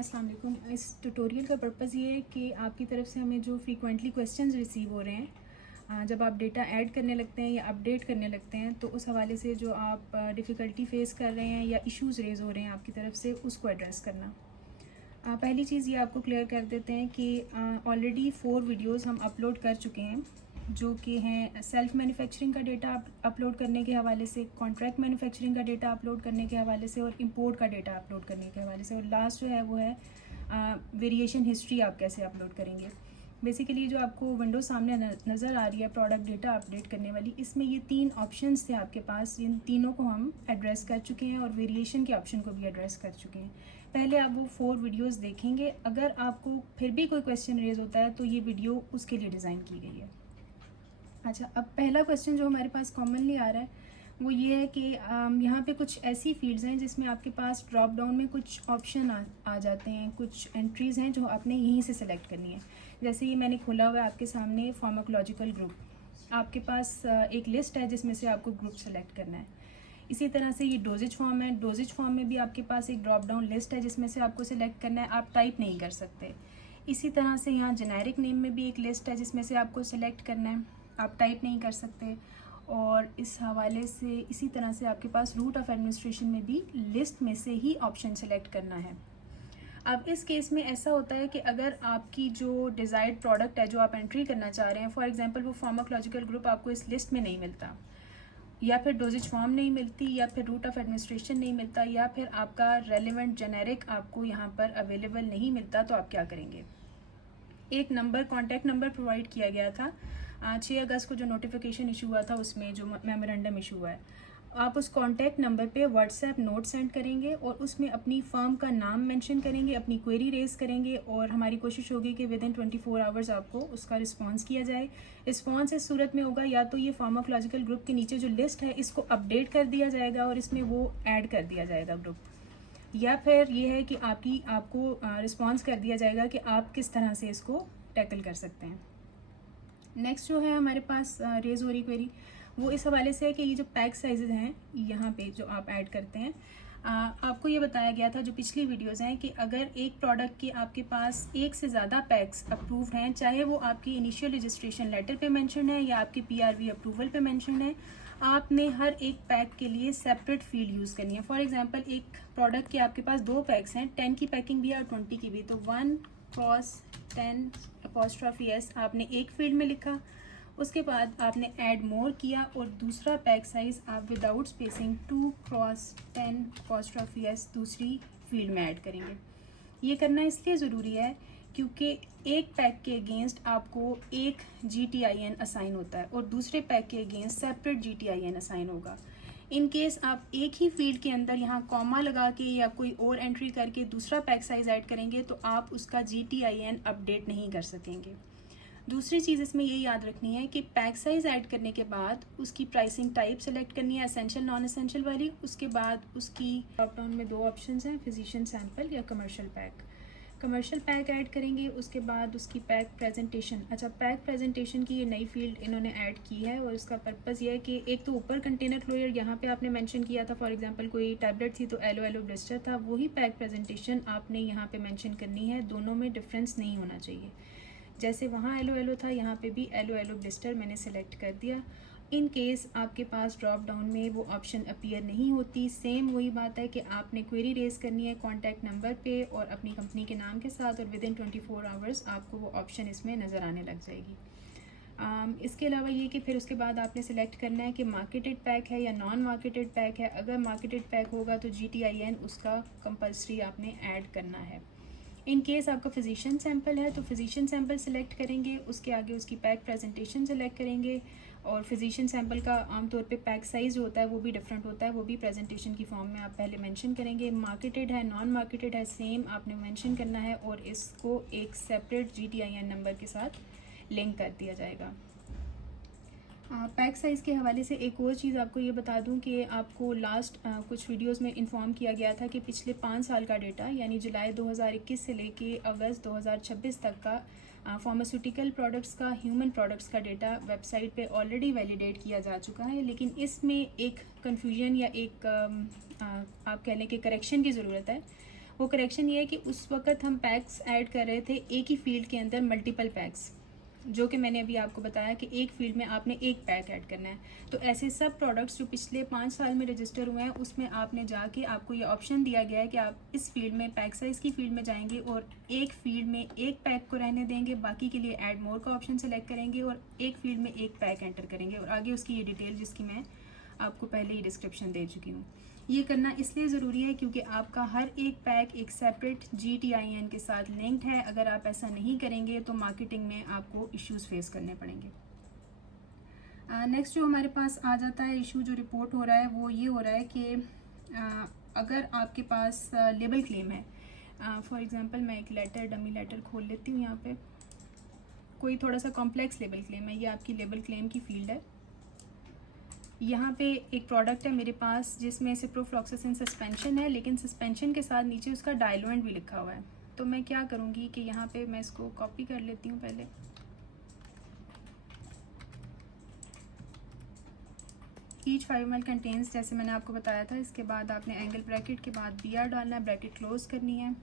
अस्सलाम वालेकुम। इस ट्यूटोरियल का पर्पज़ ये है कि आपकी तरफ से हमें जो फ्रीक्वेंटली क्वेश्चंस रिसीव हो रहे हैं, जब आप डेटा ऐड करने लगते हैं या अपडेट करने लगते हैं, तो उस हवाले से जो आप डिफ़िकल्टी फ़ेस कर रहे हैं या इश्यूज़ रेज़ हो रहे हैं आपकी तरफ से, उसको एड्रेस करना। पहली चीज़ ये आपको क्लियर कर देते हैं कि ऑलरेडी 4 वीडियोज़ हम अपलोड कर चुके हैं, जो कि हैं सेल्फ मैन्युफैक्चरिंग का डेटा अपलोड करने के हवाले से, कॉन्ट्रैक्ट मैन्युफैक्चरिंग का डेटा अपलोड करने के हवाले से और इंपोर्ट का डेटा अपलोड करने के हवाले से, और लास्ट जो है वो है वेरिएशन हिस्ट्री आप कैसे अपलोड करेंगे। बेसिकली जो आपको विंडो सामने नज़र आ रही है प्रोडक्ट डेटा अपडेट करने वाली, इसमें ये 3 ऑप्शंस थे आपके पास। इन तीनों को हम एड्रेस कर चुके हैं और वेरिएशन के ऑप्शन को भी एड्रेस कर चुके हैं। पहले आप वो 4 वीडियोस देखेंगे। अगर आपको फिर भी कोई क्वेश्चन रेज होता है तो ये वीडियो उसके लिए डिज़ाइन की गई है। अच्छा, अब पहला क्वेश्चन जो हमारे पास कॉमनली आ रहा है वो ये है कि यहाँ पे कुछ ऐसी फील्ड्स हैं जिसमें आपके पास ड्रॉप डाउन में कुछ ऑप्शन आ जाते हैं, कुछ एंट्रीज़ हैं जो आपने यहीं से सिलेक्ट करनी है। जैसे ये मैंने खोला हुआ है आपके सामने फार्माकोलॉजिकल ग्रुप, आपके पास एक लिस्ट है जिसमें से आपको ग्रुप सेलेक्ट करना है। इसी तरह से ये डोजेज फॉर्म है, डोजेज फॉर्म में भी आपके पास एक ड्रॉप डाउन लिस्ट है जिसमें से आपको सिलेक्ट करना है, आप टाइप नहीं कर सकते। इसी तरह से यहाँ जेनेरिक नेम में भी एक लिस्ट है जिसमें से आपको सिलेक्ट करना है, आप टाइप नहीं कर सकते। और इस हवाले से इसी तरह से आपके पास रूट ऑफ एडमिनिस्ट्रेशन में भी लिस्ट में से ही ऑप्शन सेलेक्ट करना है। अब इस केस में ऐसा होता है कि अगर आपकी जो डिज़ायर्ड प्रोडक्ट है जो आप एंट्री करना चाह रहे हैं, फॉर एग्जांपल वो फार्माकोलॉजिकल ग्रुप आपको इस लिस्ट में नहीं मिलता, या फिर डोजेज फॉर्म नहीं मिलती, या फिर रूट ऑफ एडमिनिस्ट्रेशन नहीं मिलता, या फिर आपका रेलिवेंट जेनेरिक आपको यहाँ पर अवेलेबल नहीं मिलता, तो आप क्या करेंगे। एक नंबर, कॉन्टैक्ट नंबर प्रोवाइड किया गया था 6 अगस्त को जो नोटिफिकेशन इशू हुआ था, उसमें जो मेमोरेंडम इशू हुआ है, आप उस कॉन्टैक्ट नंबर पे व्हाट्सएप नोट सेंड करेंगे और उसमें अपनी फर्म का नाम मेंशन करेंगे, अपनी क्वेरी रेज करेंगे, और हमारी कोशिश होगी कि विद इन 24 आवर्स आपको उसका रिस्पांस किया जाए। रिस्पांस इस सूरत में होगा, या तो ये फार्माकोलॉजिकल ग्रुप के नीचे जो लिस्ट है इसको अपडेट कर दिया जाएगा और इसमें वो ऐड कर दिया जाएगा ग्रुप, या फिर ये है कि आपको रिस्पांस कर दिया जाएगा कि आप किस तरह से इसको टैकल कर सकते हैं। नेक्स्ट जो है हमारे पास रेज हो रही क्वेरी, वो इस हवाले से है कि ये जो पैक साइजेज़ हैं यहाँ पे जो आप ऐड करते हैं, आपको ये बताया गया था जो पिछली वीडियोज़ हैं कि अगर एक प्रोडक्ट के आपके पास एक से ज़्यादा पैक्स अप्रूव्ड हैं, चाहे वो आपकी इनिशियल रजिस्ट्रेशन लेटर पे मेंशन है या आपकी पीआरवी अप्रूवल पे मेंशन है, आपने हर एक पैक के लिए सेपरेट फील्ड यूज़ करनी है। फॉर एग्जांपल एक प्रोडक्ट के आपके पास 2 पैक्स हैं, 10 की पैकिंग भी है और 20 की भी, तो 1x10' आपने एक फील्ड में लिखा, उसके बाद आपने ऐड मोर किया और दूसरा पैक साइज आप विदाउट स्पेसिंग 2x10' दूसरी फील्ड में ऐड करेंगे। ये करना इसलिए ज़रूरी है क्योंकि एक पैक के अगेंस्ट आपको एक GTIN असाइन होता है और दूसरे पैक के अगेंस्ट सेपरेट GTIN असाइन होगा। इन केस आप एक ही फील्ड के अंदर यहाँ कॉमा लगा के या कोई और एंट्री करके दूसरा पैक साइज ऐड करेंगे तो आप उसका GTIN अपडेट नहीं कर सकेंगे। दूसरी चीज़ इसमें ये याद रखनी है कि पैक साइज ऐड करने के बाद उसकी प्राइसिंग टाइप सेलेक्ट करनी है, एसेंशियल नॉन एसेंशियल वाली। उसके बाद उसकी ड्रॉप डाउन में 2 ऑप्शंस हैं, फिजिशियन सैंपल या commercial pack. Commercial pack add करेंगे, उसके बाद उसकी पैक प्रेजेंटेशन। अच्छा, पैक प्रेजेंटेशन की ये नई फील्ड इन्होंने ऐड की है और इसका पर्पज़ ये है कि एक तो ऊपर कंटेनर क्लोजर यहाँ पे आपने मेंशन किया था, फॉर एग्जांपल कोई टैबलेट थी तो एलो ब्लिस्टर था, वही पैक प्रेजेंटेशन आपने यहाँ पे मेंशन करनी है। दोनों में डिफरेंस नहीं होना चाहिए, जैसे वहाँ एलो था यहाँ पे भी एलो ब्लिस्टर मैंने सेलेक्ट कर दिया। इन केस आपके पास ड्रॉप डाउन में वो ऑप्शन अपीयर नहीं होती, सेम वही बात है कि आपने क्वेरी रेज करनी है कॉन्टैक्ट नंबर पे और अपनी कंपनी के नाम के साथ, और विद इन 24 आवर्स आपको वो ऑप्शन इसमें नज़र आने लग जाएगी। इसके अलावा ये कि फिर उसके बाद आपने सेलेक्ट करना है कि मार्केटेड पैक है या नॉन मार्केटेड पैक है। अगर मार्केटेड पैक होगा तो GTIN उसका कंपल्सरी आपने ऐड करना है। इन केस आपका फिजिशियन सैंपल है तो फिजिशियन सैंपल सेलेक्ट करेंगे, उसके आगे उसकी पैक प्रेजेंटेशन सेलेक्ट करेंगे, और फिजिशियन सैंपल का आमतौर पे पैक साइज़ जो होता है वो भी डिफरेंट होता है, वो भी प्रेजेंटेशन की फॉर्म में आप पहले मेंशन करेंगे। मार्केटेड है नॉन मार्केटेड है सेम आपने मेंशन करना है और इसको एक सेपरेट GTIN नंबर के साथ लिंक कर दिया जाएगा। पैक साइज़ के हवाले से एक और चीज़ आपको ये बता दूं कि आपको लास्ट कुछ वीडियोस में इन्फॉर्म किया गया था कि पिछले 5 साल का डेटा, यानी जुलाई 2021 से लेके अगस्त 2026 तक का फार्मास्यूटिकल प्रोडक्ट्स का, ह्यूमन प्रोडक्ट्स का डेटा वेबसाइट पे ऑलरेडी वैलिडेट किया जा चुका है। लेकिन इसमें एक कन्फ्यूजन या एक आप कह लें कि करेक्शन की ज़रूरत है। वो करेक्शन ये है कि उस वक्त हम पैक्स ऐड कर रहे थे एक ही फील्ड के अंदर मल्टीपल पैक्स, जो कि मैंने अभी आपको बताया कि एक फील्ड में आपने एक पैक ऐड करना है। तो ऐसे सब प्रोडक्ट्स जो पिछले 5 साल में रजिस्टर हुए हैं उसमें आपने जाके आपको ये ऑप्शन दिया गया है कि आप इस फील्ड में पैक साइज़ की फील्ड में जाएंगे और एक फील्ड में एक पैक को रहने देंगे, बाकी के लिए ऐड मोर का ऑप्शन सेलेक्ट करेंगे और एक फील्ड में एक पैक एंटर करेंगे और आगे उसकी ये डिटेल जिसकी मैं आपको पहले ही डिस्क्रिप्शन दे चुकी हूँ। ये करना इसलिए ज़रूरी है क्योंकि आपका हर एक पैक एक सेपरेट GTIN के साथ लिंक्ड है। अगर आप ऐसा नहीं करेंगे तो मार्केटिंग में आपको इश्यूज़ फेस करने पड़ेंगे। नेक्स्ट जो हमारे पास आ जाता है इशू जो रिपोर्ट हो रहा है वो ये हो रहा है कि अगर आपके पास लेबल क्लेम है, फॉर एग्जांपल मैं एक लेटर डमी लेटर खोल लेती हूँ। यहाँ पे कोई थोड़ा सा कॉम्प्लेक्स लेबल क्लेम है, ये आपकी लेबल क्लेम की फील्ड है। यहाँ पे एक प्रोडक्ट है मेरे पास जिसमें सिप्रोफ्लॉक्सासिन सस्पेंशन है, लेकिन सस्पेंशन के साथ नीचे उसका डायलुएंट भी लिखा हुआ है। तो मैं क्या करूँगी कि यहाँ पे मैं इसको कॉपी कर लेती हूँ पहले। ईच 5 ml कंटेन्स, जैसे मैंने आपको बताया था। इसके बाद आपने एंगल ब्रैकेट के बाद BR डालना है, ब्रैकेट क्लोज करनी है।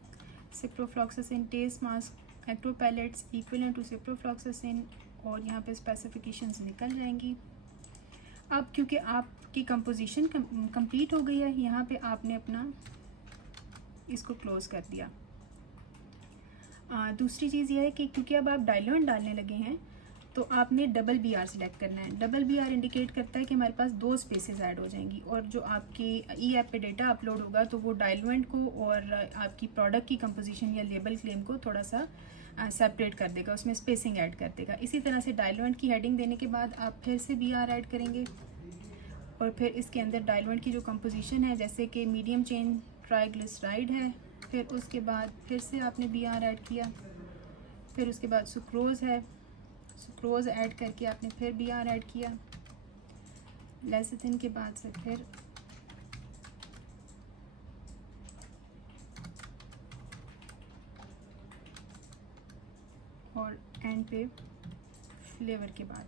Ciprofloxacin test mask ectopalates equivalent to ciprofloxacin, और यहाँ पे स्पेसिफिकेशंस निकल जाएंगी। अब क्योंकि आपकी कंपोजिशन कंप्लीट हो गई है, यहाँ पे आपने अपना इसको क्लोज कर दिया। दूसरी चीज़ ये है कि क्योंकि अब आप डायलुएंट डालने लगे हैं तो आपने डबल BR सिलेक्ट करना है। डबल BR इंडिकेट करता है कि हमारे पास 2 स्पेसेस ऐड हो जाएंगी और जो आपकी ई-ऐप पे डेटा अपलोड होगा तो वो डायलुएंट को और आपकी प्रोडक्ट की कंपोजिशन या लेबल क्लेम को थोड़ा सा सेपरेट कर देगा, उसमें स्पेसिंग ऐड कर देगा। इसी तरह से डायलुएंट की हेडिंग देने के बाद आप फिर से BR ऐड करेंगे और फिर इसके अंदर डायलुएंट की जो कंपोजिशन है जैसे कि मीडियम चेन ट्राइग्लिसराइड है, फिर उसके बाद फिर से आपने BR ऐड किया, फिर उसके बाद सुक्रोज है, सुक्रोज ऐड करके आपने फिर BR ऐड किया। लेसिथिन के बाद से फिर और एंड पे फ्लेवर के बाद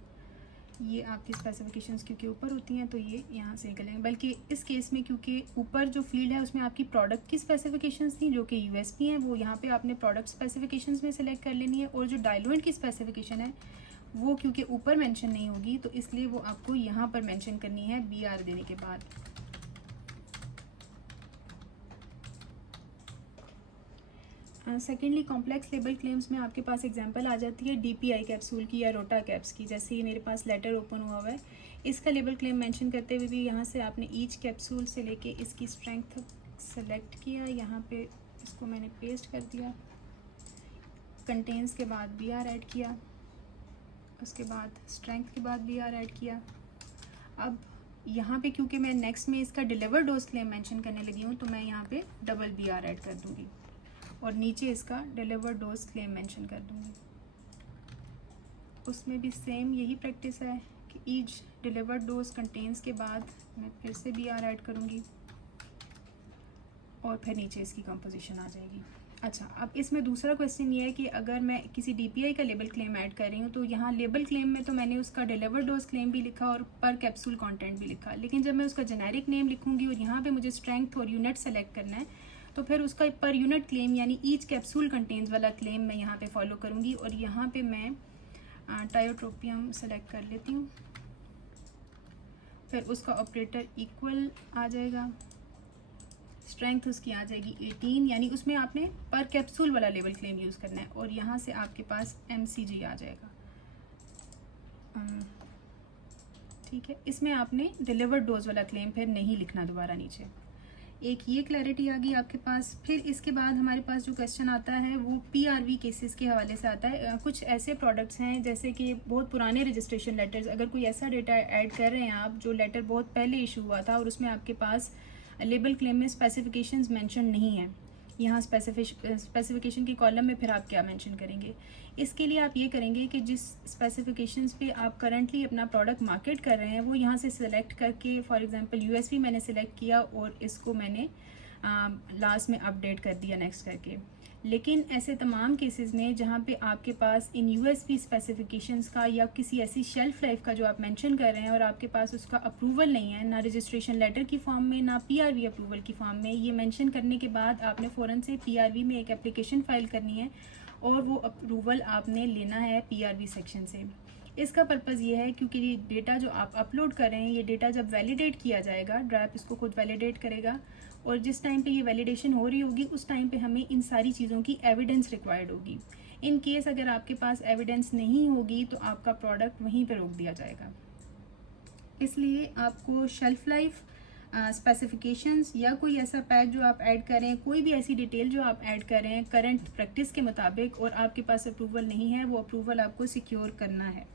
ये आपकी स्पेसिफिकेशंस क्योंकि ऊपर होती हैं तो ये यहाँ से निकलेंगे। बल्कि इस केस में क्योंकि ऊपर जो फील्ड है उसमें आपकी प्रोडक्ट की स्पेसिफिकेशंस थी जो कि USP हैं, वो यहाँ पे आपने प्रोडक्ट स्पेसिफिकेशंस में सेलेक्ट कर लेनी है। और जो डायलुएंट की स्पेसिफिकेशन है वो क्योंकि ऊपर मेंशन नहीं होगी तो इसलिए वो आपको यहाँ पर मेंशन करनी है BR देने के बाद। सेकेंडली कॉम्प्लेक्स लेबल क्लेम्स में आपके पास एग्जांपल आ जाती है DPI कैप्सूल की या रोटा कैप्स की। जैसे ये मेरे पास लेटर ओपन हुआ हुआ है, इसका लेबल क्लेम मेंशन करते हुए भी यहाँ से आपने ईच कैप्सूल से लेके इसकी स्ट्रेंथ सेलेक्ट किया, यहाँ पे इसको मैंने पेस्ट कर दिया, कंटेन्स के बाद BR ऐड किया, उसके बाद स्ट्रेंथ के बाद BR ऐड किया। अब यहाँ पे क्योंकि मैं नेक्स्ट में इसका डिलीवर डोज क्लेम मेंशन करने लगी हूँ तो मैं यहाँ पे डबल BR ऐड कर दूँगी और नीचे इसका डिलीवर डोज क्लेम मेंशन कर दूँगी। उसमें भी सेम यही प्रैक्टिस है कि ईच डिलीवर डोज कंटेन्स के बाद मैं फिर से BR ऐड करूँगी और फिर नीचे इसकी कंपोजिशन आ जाएगी। अच्छा, अब इसमें दूसरा क्वेश्चन ये है कि अगर मैं किसी DPI का लेबल क्लेम ऐड कर रही हूँ तो यहाँ लेबल क्लेम में तो मैंने उसका डिलीवर डोज क्लेम भी लिखा और पर कैप्सूल कंटेंट भी लिखा, लेकिन जब मैं उसका जेनेरिक नेम लिखूँगी और यहाँ पे मुझे स्ट्रेंथ और यूनिट सेलेक्ट करना है तो फिर उसका पर यूनिट क्लेम यानी ईच कैप्सूल कंटेन्स वाला क्लेम मैं यहाँ पे फॉलो करूँगी और यहाँ पे मैं टायोट्रोपियम सेलेक्ट कर लेती हूँ। फिर उसका ऑपरेटर इक्वल आ जाएगा, स्ट्रेंथ उसकी आ जाएगी 18, यानी उसमें आपने पर कैप्सूल वाला लेवल क्लेम यूज़ करना है और यहाँ से आपके पास MCG आ जाएगा। ठीक है, इसमें आपने डिलीवर्ड डोज वाला क्लेम फिर नहीं लिखना दोबारा नीचे। एक ये क्लैरिटी आ गई आपके पास। फिर इसके बाद हमारे पास जो क्वेश्चन आता है वो PRV केसेस के हवाले से आता है। कुछ ऐसे प्रोडक्ट्स हैं जैसे कि बहुत पुराने रजिस्ट्रेशन लेटर्स, अगर कोई ऐसा डेटा ऐड कर रहे हैं आप जो लेटर बहुत पहले इशू हुआ था और उसमें आपके पास लेबल क्लेम में स्पेसिफिकेशंस मेंशन नहीं है, यहाँ स्पेसिफिकेशन के कॉलम में फिर आप क्या मेंशन करेंगे? इसके लिए आप ये करेंगे कि जिस स्पेसिफिकेशंस पे आप करंटली अपना प्रोडक्ट मार्केट कर रहे हैं वो यहाँ से सिलेक्ट करके, फॉर एग्जांपल USP मैंने सिलेक्ट किया और इसको मैंने लास्ट में अपडेट कर दिया नेक्स्ट करके। लेकिन ऐसे तमाम केसेस में जहाँ पे आपके पास इन यूएसपी स्पेसिफिकेशंस का या किसी ऐसी शेल्फ लाइफ का जो आप मेंशन कर रहे हैं और आपके पास उसका अप्रूवल नहीं है, ना रजिस्ट्रेशन लेटर की फॉर्म में ना पीआरवी अप्रूवल की फॉर्म में, ये मेंशन करने के बाद आपने फ़ौरन से पीआरवी में एक एप्लीकेशन फ़ाइल करनी है और वो अप्रूवल आपने लेना है पीआरवी सेक्शन से। इसका पर्पज़ ये है क्योंकि ये डेटा जो आप अपलोड कर रहे हैं, ये डेटा जब वैलिडेट किया जाएगा, ड्रैप इसको खुद वैलिडेट करेगा और जिस टाइम पे ये वैलिडेशन हो रही होगी उस टाइम पे हमें इन सारी चीज़ों की एविडेंस रिक्वायर्ड होगी। इन केस अगर आपके पास एविडेंस नहीं होगी तो आपका प्रोडक्ट वहीं पे रोक दिया जाएगा। इसलिए आपको शेल्फ लाइफ स्पेसिफिकेशंस या कोई ऐसा पैक जो आप ऐड करें, कोई भी ऐसी डिटेल जो आप ऐड करें करंट प्रैक्टिस के मुताबिक और आपके पास अप्रूवल नहीं है, वो अप्रूवल आपको सिक्योर करना है।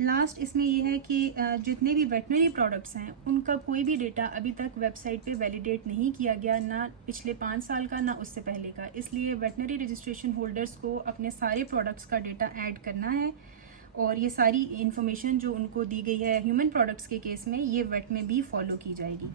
लास्ट इसमें यह है कि जितने भी वेटनरी प्रोडक्ट्स हैं उनका कोई भी डेटा अभी तक वेबसाइट पे वैलिडेट नहीं किया गया, ना पिछले 5 साल का ना उससे पहले का। इसलिए वेटनरी रजिस्ट्रेशन होल्डर्स को अपने सारे प्रोडक्ट्स का डेटा ऐड करना है और ये सारी इन्फॉर्मेशन जो उनको दी गई है ह्यूमन प्रोडक्ट्स के केस में, ये वेट में भी फॉलो की जाएगी।